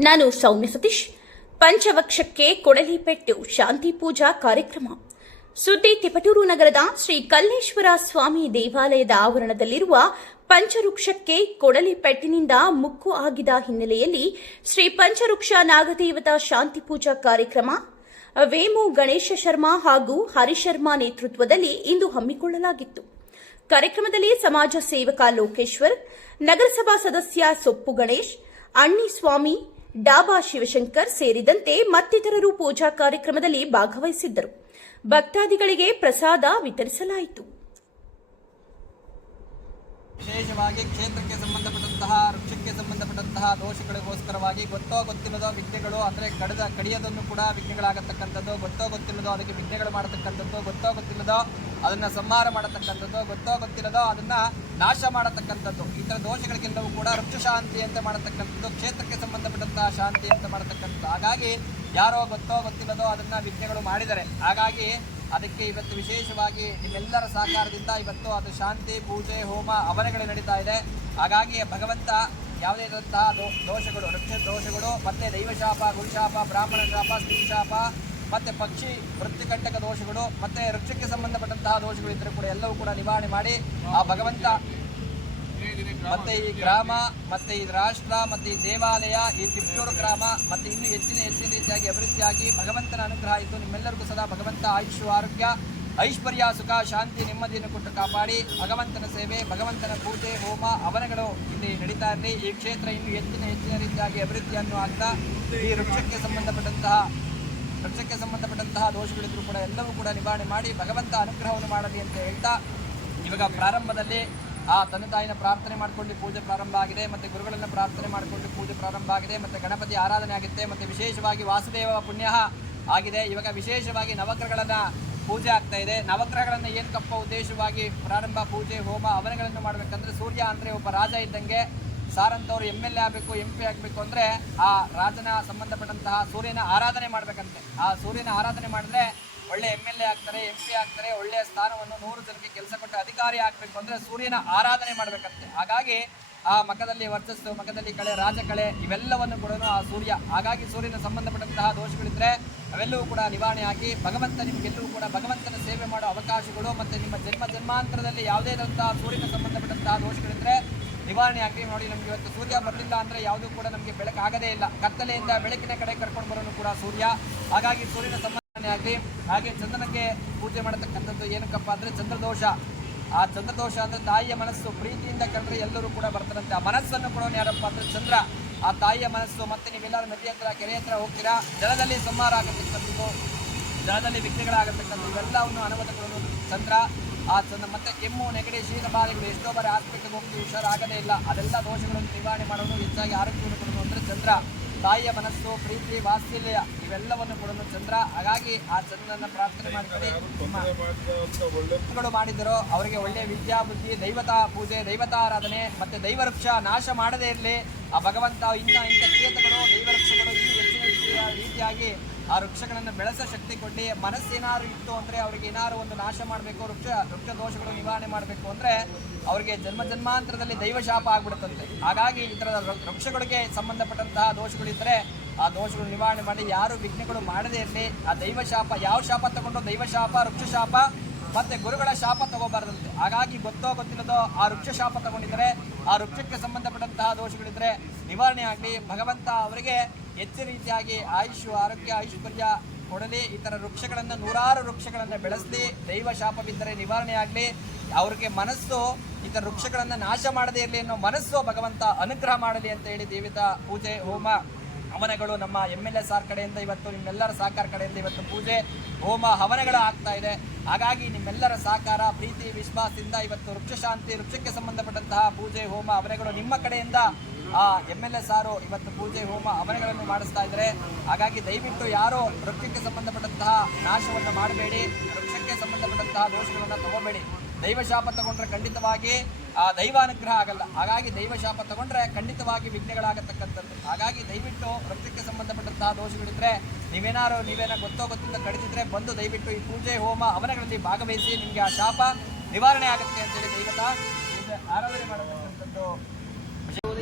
ನಾನು ಸೌಮ್ಯ ಸತೀಶ್. ಪಂಚವಕ್ಷಕ್ಕೆ ಕೊಡಲಿ ಪೆಟ್ಟು ಶಾಂತಿ ಪೂಜಾ ಕಾರ್ಯಕ್ರಮ. ಸುದ್ದಿ ತಿಪಟೂರು ನಗರದ ಶ್ರೀ ಕಲ್ಲೇಶ್ವರ ಸ್ವಾಮಿ ದೇವಾಲಯದ ಆವರಣದಲ್ಲಿರುವ ಪಂಚವೃಕ್ಷಕ್ಕೆ ಕೊಡಲಿ ಪೆಟ್ಟಿನಿಂದ ಮುಕ್ಕು ಆಗಿದ ಹಿನ್ನೆಲೆಯಲ್ಲಿ ಶ್ರೀ ಪಂಚವೃಕ್ಷ ನಾಗದೇವತ ಶಾಂತಿ ಪೂಜಾ ಕಾರ್ಯಕ್ರಮ, ವೇಮು ಗಣೇಶ ಶರ್ಮಾ ಹಾಗೂ ಹರಿಶರ್ಮಾ ನೇತೃತ್ವದಲ್ಲಿ ಇಂದು ಹಮ್ಮಿಕೊಳ್ಳಲಾಗಿತ್ತು. ಕಾರ್ಯಕ್ರಮದಲ್ಲಿ ಸಮಾಜ ಸೇವಕ ಲೋಕೇಶ್ವರ್, ನಗರಸಭಾ ಸದಸ್ಯ ಸೊಪ್ಪು ಗಣೇಶ್ ಅಣ್ಣಿಸ್ವಾಮಿ ಡಾಬಾ ಶಿವಶಂಕರ್ ಸೇರಿದಂತೆ ಮತ್ತಿತರರು ಪೂಜಾ ಕಾರ್ಯಕ್ರಮದಲ್ಲಿ ಭಾಗವಹಿಸಿದ್ದರು. ಭಕ್ತಾದಿಗಳಿಗೆ ಪ್ರಸಾದ ವಿತರಿಸಲಾಯಿತು. ವಿಶೇಷವಾಗಿ ಕ್ಷೇತ್ರಕ್ಕೆ ಸಂಬಂಧಪಟ್ಟಂತಹ ವೃಕ್ಷಕ್ಕೆ ಸಂಬಂಧಪಟ್ಟಂತಹ ದೋಷಗಳಿಗೋಸ್ಕರವಾಗಿ ಗೊತ್ತೋ ಗೊತ್ತಿಲ್ಲದೋ ವಿಘ್ನೆಗಳು ಅಂದರೆ ಕಡಿದ ಕಡಿಯೋದನ್ನು ಕೂಡ ವಿಘ್ನೆಗಳಾಗತಕ್ಕಂಥದ್ದು ಗೊತ್ತೋ ಗೊತ್ತಿಲ್ಲದೋ ಅದಕ್ಕೆ ವಿಘ್ನೆಗಳು ಮಾಡತಕ್ಕಂಥದ್ದು. ಗೊತ್ತೋ ಗೊತ್ತಿಲ್ಲದೋ ಅದನ್ನು ಸಂಹಾರ ಮಾಡತಕ್ಕಂಥದ್ದು. ಗೊತ್ತೋ ಗೊತ್ತಿಲ್ಲದೋ ಅದನ್ನು ನಾಶ ಮಾಡತಕ್ಕಂಥದ್ದು. ಇತರ ದೋಷಗಳಿಗೆಲ್ಲವೂ ಕೂಡ ಋತು ಶಾಂತಿ ಅಂತ ಮಾಡತಕ್ಕಂಥದ್ದು, ಕ್ಷೇತ್ರಕ್ಕೆ ಸಂಬಂಧಪಟ್ಟಂತಹ ಶಾಂತಿ ಅಂತ ಮಾಡತಕ್ಕಂಥದ್ದು. ಹಾಗಾಗಿ ಯಾರೋ ಗೊತ್ತೋ ಗೊತ್ತಿಲ್ಲದೋ ಅದನ್ನು ವಿಘ್ನೆಗಳು ಮಾಡಿದ್ದಾರೆ ಹಾಗಾಗಿ ಅದಕ್ಕೆ ಇವತ್ತು ವಿಶೇಷವಾಗಿ ನಿಮ್ಮೆಲ್ಲರ ಸಹಕಾರದಿಂದ ಇವತ್ತು ಅದು ಶಾಂತಿ, ಪೂಜೆ, ಹೋಮ ಅವರೆಗಳು ನಡೀತಾ ಇದೆ. ಹಾಗಾಗಿ ಭಗವಂತ ಯಾವುದೇ ಇರುವಂತಹ ದೋಷಗಳು ವೃಕ್ಷ ದೋಷಗಳು, ಮತ್ತೆ ದೈವಶಾಪ ಗುರುಶಾಪ ಬ್ರಾಹ್ಮಣ ಶಾಪ, ಸ್ತ್ರೀ ಶಾಪ, ಮತ್ತೆ ಪಕ್ಷಿ ವೃತ್ತಿಕಂಟಕ ದೋಷಗಳು, ಮತ್ತೆ ವೃಕ್ಷಕ್ಕೆ ಸಂಬಂಧಪಟ್ಟಂತಹ ದೋಷಗಳು ಇದ್ದರೂ ಕೂಡ ಎಲ್ಲವೂ ಕೂಡ ನಿವಾರಣೆ ಮಾಡಿ ಆ ಭಗವಂತ ಮತ್ತೆ ಈ ಗ್ರಾಮ, ಮತ್ತೆ ಈ ರಾಷ್ಟ್ರ, ಮತ್ತೆ ಈ ದೇವಾಲಯ, ಈ ತಿಪ್ಟೂರು ಗ್ರಾಮ, ಮತ್ತೆ ಇನ್ನೂ ಹೆಚ್ಚಿನ ಹೆಚ್ಚಿನ ರೀತಿಯಾಗಿ ಅಭಿವೃದ್ಧಿಯಾಗಿ ಭಗವಂತನ ಅನುಗ್ರಹ ಇದ್ದು ನಿಮ್ಮೆಲ್ಲರಿಗೂ ಸದಾ ಭಗವಂತ ಆಯುಷ್ಯ, ಆರೋಗ್ಯ ಐಶ್ವರ್ಯ ಸುಖ ಶಾಂತಿ, ನೆಮ್ಮದಿಯನ್ನು ಕೊಟ್ಟು ಕಾಪಾಡಿ. ಭಗವಂತನ ಸೇವೆ, ಭಗವಂತನ ಪೂಜೆ, ಹೋಮ ಹವನಗಳು ಇಲ್ಲಿ ನಡೀತಾ ಇರಲಿ. ಈ ಕ್ಷೇತ್ರ ಇನ್ನು ಹೆಚ್ಚಿನ ಹೆಚ್ಚಿನ ರೀತಿಯಾಗಿ ಅಭಿವೃದ್ಧಿಯನ್ನು ಆಗ್ತಾ, ಈ ವೃಕ್ಷಕ್ಕೆ ಸಂಬಂಧಪಟ್ಟಂತಹ ವೃಕ್ಷಕ್ಕೆ ಸಂಬಂಧಪಟ್ಟಂತಹ ದೋಷಗಳಿದ್ರು ಕೂಡ ಎಲ್ಲವೂ ಕೂಡ ನಿವಾರಣೆ ಮಾಡಿ, ಭಗವಂತ ಅನುಗ್ರಹವನ್ನು ಮಾಡಲಿ ಅಂತ ಹೇಳ್ತಾ, ಇವಾಗ ಪ್ರಾರಂಭದಲ್ಲಿ ಆ ತಂದೆ ತಾಯಿನ ಪ್ರಾರ್ಥನೆ ಮಾಡಿಕೊಂಡು ಪೂಜೆ ಪ್ರಾರಂಭ ಆಗಿದೆ, ಮತ್ತು ಗುರುಗಳನ್ನು ಪ್ರಾರ್ಥನೆ ಮಾಡಿಕೊಂಡು ಪೂಜೆ ಪ್ರಾರಂಭ ಆಗಿದೆ, ಮತ್ತು ಗಣಪತಿ ಆರಾಧನೆ ಆಗುತ್ತೆ, ಮತ್ತು ವಿಶೇಷವಾಗಿ ವಾಸುದೇವ ಪುಣ್ಯ ಆಗಿದೆ. ಇವಾಗ ವಿಶೇಷವಾಗಿ ನವಗ್ರಹಗಳನ್ನ ಪೂಜೆ ಆಗ್ತಾ ಇದೆ. ನವಗ್ರಹಗಳನ್ನ ಏನಕ್ಕಪ್ಪ ಉದ್ದೇಶವಾಗಿ ಪ್ರಾರಂಭ, ಪೂಜೆ, ಹೋಮ ಹವನಗಳನ್ನು ಮಾಡಬೇಕಂದ್ರೆ ಸೂರ್ಯ ಅಂದ್ರೆ ಒಬ್ಬ ರಾಜ ಇದ್ದಂಗೆ ಸಾರಂತವ್ರು ಎಂ ಎಲ್ ಎ ಆಗಬೇಕು ಎಂ ಪಿ ಆಗಬೇಕು ಅಂದರೆ ಆ ರಾಜನ ಸಂಬಂಧಪಟ್ಟಂತಹ ಸೂರ್ಯನ ಆರಾಧನೆ ಮಾಡಬೇಕಂತೆ. ಆ ಸೂರ್ಯನ ಆರಾಧನೆ ಮಾಡಿದ್ರೆ ಒಳ್ಳೆ ಎಂ ಎಲ್ ಎ ಆಗ್ತಾರೆ ಎಂ ಪಿ ಆಗ್ತಾರೆ ಒಳ್ಳೆಯ ಸ್ಥಾನವನ್ನು ನೂರು ಜನಕ್ಕೆ ಕೆಲಸ ಕೊಟ್ಟು ಅಧಿಕಾರಿ ಆಗಬೇಕು ಅಂದರೆ ಸೂರ್ಯನ ಆರಾಧನೆ ಮಾಡಬೇಕಂತೆ. ಹಾಗಾಗಿ ಆ ಮಖದಲ್ಲಿ ವರ್ಚಸ್ಸು, ಮಖದಲ್ಲಿ ಕಳೆ, ರಾಜ ಕಳೆ, ಇವೆಲ್ಲವನ್ನು ಕೂಡ ಆ ಸೂರ್ಯ, ಹಾಗಾಗಿ ಸೂರ್ಯನ ಸಂಬಂಧಪಟ್ಟಂತಹ ದೋಷಗಳಿದ್ರೆ ಅವೆಲ್ಲವೂ ಕೂಡ ನಿವಾರಣೆ ಆಗಿ ಭಗವಂತ ನಿಮಗೆಲ್ಲವೂ ಕೂಡ ಭಗವಂತನ ಸೇವೆ ಮಾಡೋ ಅವಕಾಶಗಳು ಮತ್ತು ನಿಮ್ಮ ಜನ್ಮ ಜನ್ಮಾಂತರದಲ್ಲಿ ಯಾವುದೇ ಇರುವಂತಹ ಸೂರ್ಯನ ಸಂಬಂಧಪಟ್ಟಂತಹ ದೋಷಗಳಿದ್ರೆ ನಿವಾರಣೆ ಆಗಲಿ. ನೋಡಿ, ನಮಗೆ ಇವತ್ತು ಸೂರ್ಯ ಬರಲಿಲ್ಲ ಅಂದ್ರೆ ಯಾವುದೂ ಕೂಡ ನಮಗೆ ಬೆಳಕು ಆಗದೇ ಇಲ್ಲ. ಕತ್ತಲೆಯಿಂದ ಬೆಳಕಿನ ಕಡೆ ಕರ್ಕೊಂಡು ಬರೋನು ಕೂಡ ಸೂರ್ಯ. ಹಾಗಾಗಿ ಸೂರ್ಯನ ಸಂಬಂಧನೆ ಆಗಲಿ. ಹಾಗೆ ಚಂದ್ರನಿಗೆ ಪೂಜೆ ಮಾಡತಕ್ಕಂಥದ್ದು ಏನಕ್ಕಪ್ಪ ಅಂದ್ರೆ ಚಂದ್ರದೋಷ. ಆ ಚಂದ್ರದೋಷ ಅಂದ್ರೆ ತಾಯಿಯ ಮನಸ್ಸು, ಪ್ರೀತಿಯಿಂದ ಕಂಡ್ರೆ ಎಲ್ಲರೂ ಕೂಡ ಬರ್ತಾರಂತೆ ಆ ಮನಸ್ಸನ್ನು ಕೊಡೋನು ಯಾರಪ್ಪ ಅಂದ್ರೆ ಚಂದ್ರ. ಆ ತಾಯಿಯ ಮನಸ್ಸು, ಮತ್ತೆ ನೀವೆಲ್ಲರೂ ನದಿ ಹತ್ರ ಕೆರೆ ಹತ್ರ ಹೋಗ್ತೀರಾ? ಜಲದಲ್ಲಿ ಸಂಹಾರ ಆಗತಕ್ಕಂಥದ್ದು, ಜಲದಲ್ಲಿ ವ್ಯಕ್ತಿಗಳಾಗತಕ್ಕಂಥದ್ದು ಇವೆಲ್ಲವನ್ನು ಅನುಮತಿಗಳನ್ನು ಚಂದ್ರ. ಆ ಚಂದ್ರ ಮತ್ತೆ ಕೆಮ್ಮು, ನೆಗಡಿ ಶೀತ ಬಾಧೆಗಳು ಎಷ್ಟೋ ಬಾರಿ ಆಸ್ಪತ್ರೆಗೆ ಹೋಗ್ತೀವಿ, ಹುಷಾರಾಗದೇ ಇಲ್ಲ. ಅದೆಲ್ಲ ದೋಷಗಳನ್ನು ನಿವಾರಣೆ ಮಾಡೋದು ಹೆಚ್ಚಾಗಿ ಆರೋಗ್ಯವನ್ನು ಕೊಡೋದು ಅಂದರೆ ಚಂದ್ರ. ತಾಯಿಯ ಮನಸ್ಸು, ಪ್ರೀತಿ, ವಾತ್ಸಲ್ಯ, ಇವೆಲ್ಲವನ್ನು ಕೊಡಲು ಚಂದ್ರ. ಹಾಗಾಗಿ ಆ ಚಂದ್ರನ ಪ್ರಾರ್ಥನೆ ಮಾಡ್ಕೊಳ್ಳಿ ಮಾಡಿದ್ರು ಅವರಿಗೆ ಒಳ್ಳೆಯ ವಿದ್ಯಾ, ಬುದ್ಧಿ, ದೈವತಾ ಪೂಜೆ ದೈವತಾರಾಧನೆ ಮತ್ತೆ ದೈವವೃಕ್ಷ ನಾಶ ಮಾಡದೇ ಇರಲಿ. ಆ ಭಗವಂತ, ಇನ್ನ ಇಂಥ ಕ್ಷೇತ್ರಗಳು ದೈವವೃಕ್ಷಗಳು ಇನ್ನೂ ರೀತಿಯಾಗಿ ಆ ವೃಕ್ಷಗಳನ್ನು ಬೆಳೆಸೋ ಶಕ್ತಿ ಕೊಟ್ಟು ಮನಸ್ಸೇನಾದ್ರು ಇತ್ತು ಅಂದರೆ ಅವ್ರಿಗೆ ಏನಾದ್ರು ಒಂದು ನಾಶ ಮಾಡಬೇಕು, ವೃಕ್ಷ ವೃಕ್ಷ ದೋಷಗಳು ನಿವಾರಣೆ ಮಾಡಬೇಕು ಅಂದರೆ ಅವರಿಗೆ ಜನ್ಮ ಜನ್ಮಾಂತರದಲ್ಲಿ ದೈವಶಾಪ ಆಗ್ಬಿಡುತ್ತಂತೆ. ಹಾಗಾಗಿ ಈ ಥರದ ವೃಕ್ಷಗಳಿಗೆ ಸಂಬಂಧಪಟ್ಟಂತಹ ದೋಷಗಳಿದ್ದರೆ ಆ ದೋಷಗಳು ನಿವಾರಣೆ ಮಾಡಿ ಯಾರು ವಿಘ್ನೆಗಳು ಮಾಡದೇ ಇರಲಿ, ಆ ದೈವಶಾಪ ಯಾವ ಶಾಪ ತಗೊಂಡು ದೈವಶಾಪ ವೃಕ್ಷಶಾಪ ಶಾಪ, ಮತ್ತೆ ಗುರುಗಳ ಶಾಪ ತಗೋಬಾರ್ದಂತೆ. ಹಾಗಾಗಿ ಗೊತ್ತೋ ಗೊತ್ತಿಲ್ಲದೋ ಆ ವೃಕ್ಷ ಶಾಪ ತಗೊಂಡಿದ್ರೆ, ಆ ವೃಕ್ಷಕ್ಕೆ ಸಂಬಂಧಪಟ್ಟಂತಹ ದೋಷಗಳಿದ್ರೆ ನಿವಾರಣೆ ಆಗಲಿ. ಭಗವಂತ ಅವರಿಗೆ ಹೆಚ್ಚಿನ ರೀತಿಯಾಗಿ ಆಯುಷ್, ಆರೋಗ್ಯ ಐಶ್ವರ್ಯ ಕೊಡಲಿ. ಇತರ ವೃಕ್ಷಗಳನ್ನು, ನೂರಾರು ವೃಕ್ಷಗಳನ್ನು ಬೆಳೆಸಲಿ. ದೈವ ಶಾಪವಿದ್ದರೆ ನಿವಾರಣೆ ಆಗಲಿ. ಅವ್ರಿಗೆ ಮನಸ್ಸು ಇತರ ವೃಕ್ಷಗಳನ್ನು ನಾಶ ಮಾಡದೇ ಇರಲಿ ಅನ್ನೋ ಮನಸ್ಸು ಭಗವಂತ ಅನುಗ್ರಹ ಮಾಡಲಿ ಅಂತ ಹೇಳಿ ದೇವಿತ ಪೂಜೆ, ಹೋಮ, ಹವನಗಳು ನಮ್ಮ ಎಂ ಎಲ್ ಎ ಆರ್ ಕಡೆಯಿಂದ ಇವತ್ತು, ನಿಮ್ಮೆಲ್ಲರ ಸಹಕಾರ ಕಡೆಯಿಂದ ಇವತ್ತು ಪೂಜೆ, ಹೋಮ, ಹವನಗಳು ಆಗ್ತಾ ಇದೆ. ಹಾಗಾಗಿ ನಿಮ್ಮೆಲ್ಲರ ಸಹಕಾರ, ಪ್ರೀತಿ, ವಿಶ್ವಾಸದಿಂದ ಇವತ್ತು ವೃಕ್ಷ ಶಾಂತಿ ವೃಕ್ಷಕ್ಕೆ ಸಂಬಂಧಪಟ್ಟಂತಹ ಪೂಜೆ, ಹೋಮ, ಹವನಗಳು ನಿಮ್ಮ ಕಡೆಯಿಂದ ಆ ಎಂ ಎಲ್ ಎ ಸಾರು ಇವತ್ತು ಪೂಜೆ, ಹೋಮ, ಹವನಗಳನ್ನು ಮಾಡಿಸ್ತಾ ಇದ್ದಾರೆ ಹಾಗಾಗಿ ದಯವಿಟ್ಟು ಯಾರು ವೃಕ್ಷಕ್ಕೆ ಸಂಬಂಧಪಟ್ಟಂತಹ ನಾಶವನ್ನು ಮಾಡಬೇಡಿ, ವೃಕ್ಷಕ್ಕೆ ಸಂಬಂಧಪಟ್ಟಂತಹ ದೋಷಗಳನ್ನು ತಗೋಬೇಡಿ. ದೈವ ಶಾಪ ತಗೊಂಡ್ರೆ ಖಂಡಿತವಾಗಿ, ಆ ದೈವ ಅನುಗ್ರಹ ಆಗಲ್ಲ. ಹಾಗಾಗಿ ದೈವ ಶಾಪ ತಗೊಂಡ್ರೆ ಖಂಡಿತವಾಗಿ ವಿಘ್ನೆಗಳಾಗತಕ್ಕಂಥದ್ದು. ಹಾಗಾಗಿ ದಯವಿಟ್ಟು ವೃಕ್ಷಕ್ಕೆ ಸಂಬಂಧಪಟ್ಟಂತಹ ದೋಷಗಳಿದ್ರೆ, ನೀವೇನಾರು ನೀವೇನ ಗೊತ್ತೋ ಗೊತ್ತಿಂದ ಕಡಿದಿದ್ರೆ ಬಂದು ದಯವಿಟ್ಟು ಈ ಪೂಜೆ, ಹೋಮ, ಹವನಗಳಲ್ಲಿ ಭಾಗವಹಿಸಿ ನಿಮಗೆ ಆ ಶಾಪ ನಿವಾರಣೆ ಆಗುತ್ತೆ ಅಂತೇಳಿ ದೈವತ ಆರಾಧನೆ ಮಾಡತಕ್ಕಂಥದ್ದು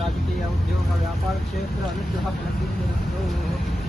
राजकीय उद्योग व्यापार क्षेत्र अनुग्रह